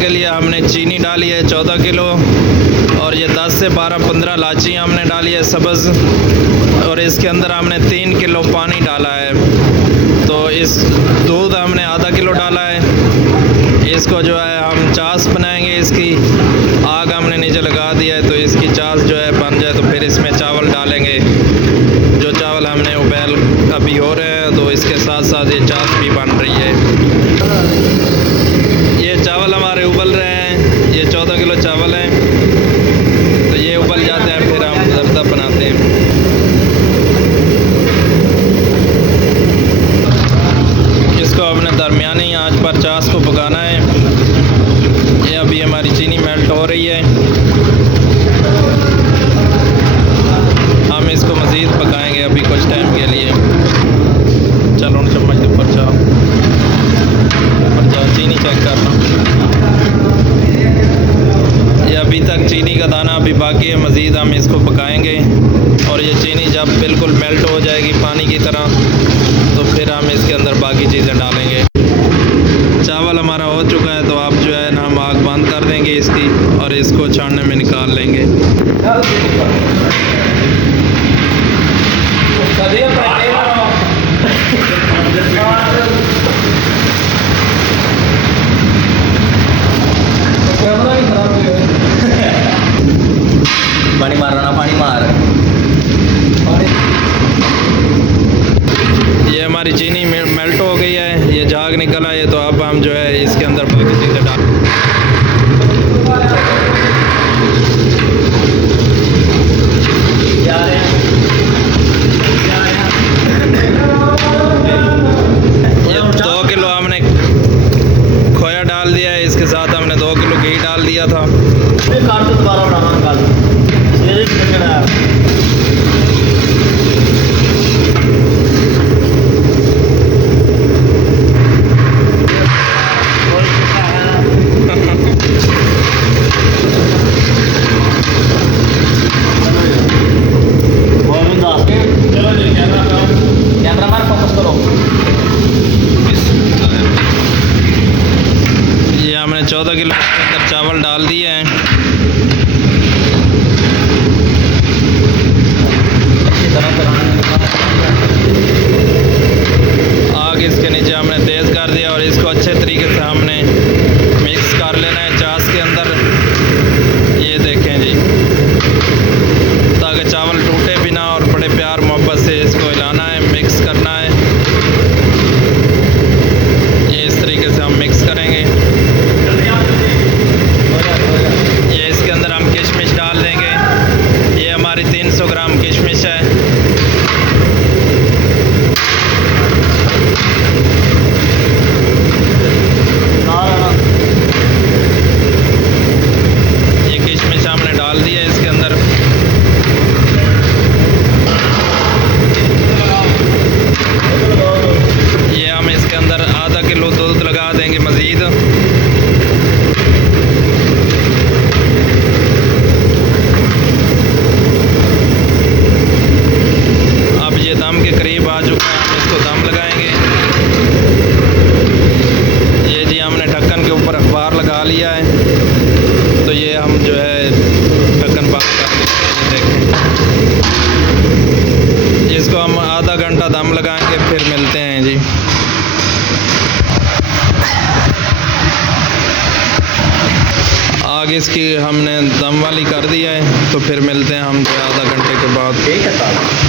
के लिए हमने चीनी डाली है 14 किलो, और ये 10 से 12-15 इलायची हमने डाली है सब्ज़, और इसके अंदर हमने 3 किलो पानी डाला है। तो इस दूध हमने आधा किलो डाला है। इसको जो है हम चाश बनाएंगे, इसकी आग हमने नीचे लगा दिया है, तो इसकी चाश जो है बन जाए तो फिर इसमें चावल डालेंगे। जो चावल हमने उबाल अभी हो रहे हैं, तो इसके साथ साथ ये चाश भी बन रही है। ये चावल हमारे उबल रहे हैं, ये 14 किलो चावल हैं, तो ये उबल जाते हैं, फिर हम जर्दा बनाते हैं। इसको अपने दरमियानी आंच पर चाश को पकाना है। ये अभी हमारी चीनी मेल्ट हो रही है, हम इसको मज़ीद पकाएंगे अभी कुछ टाइम के लिए। चलो चम्मच के ऊपर जाओ, चीनी चेक करना। ये अभी तक चीनी का दाना अभी बाकी है, मज़ीद हम इसको पकाएंगे, और ये चीनी जब बिल्कुल मेल्ट हो जाएगी पानी की तरह, तो फिर हम इसके अंदर बाकी चीज़ें डालेंगे। चावल हमारा हो चुका है, तो आप जो है ना हम आग बंद कर देंगे इसकी, और इसको छानने में निकाल लेंगे। पानी मार रहा ना, पानी मार। ये हमारी चीनी मेल्ट हो गई है, ये झाग निकल आई है, तो अब हम जो है इसके अंदर बाकी चीज़ें डाल। ये 2 किलो हमने खोया डाल दिया है, इसके साथ हमने 2 किलो घी डाल दिया था। ये हमने 14 किलो के अंदर चावल डाल दिए हैं। आग इसके नीचे हमने तेज़ कर दिया, और इसको अच्छे तरीके से हमने मिक्स कर लेना है चाश के अंदर। ये देखें जी, ताकि चावल टूटे भी ना, और बड़े प्यार मोहब्बत से इसको हिलाना है, मिक्स करना है। ये इस तरीके से हम मिक्स करेंगे। ये इसके अंदर हम किशमिश डाल देंगे। ये हमारी 300 ग्राम किशमिश है। ये किशमिश हमने डाल दिया इसके अंदर। ये हम इसके अंदर आधा किलो दूध लगा देंगे मज़ीद। अब ये दम के करीब आ चुका है, हम इसको दम लगाएंगे। ये जी हमने ढक्कन के ऊपर अखबार लगा लिया है, तो ये हम जो है ढक्कन बंद कर देते हैं। देखें, इसको हम आधा घंटा दम लगाएंगे, फिर मिलते हैं जी। आगे इसकी हमने दम वाली कर दिया है, तो फिर मिलते हैं हम जो आधा घंटे के बाद। ठीक है साहब।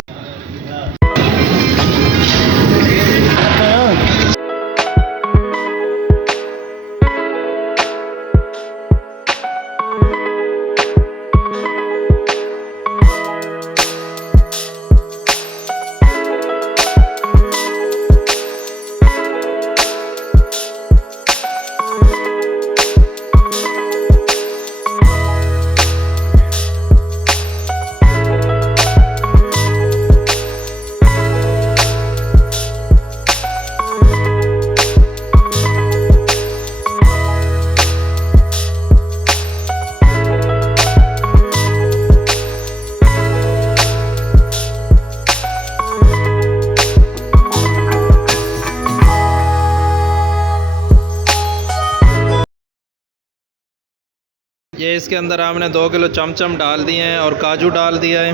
ये इसके अंदर हमने 2 किलो चमचम डाल दिए हैं और काजू डाल दिया है,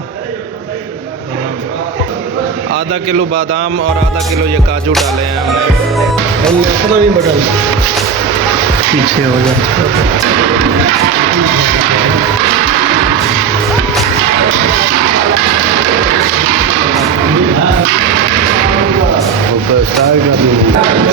आधा किलो बादाम और आधा किलो ये काजू डाले हैं हमने। अपना भी बटन पीछे हो जाए। ऊपर स्टार कर दूँ।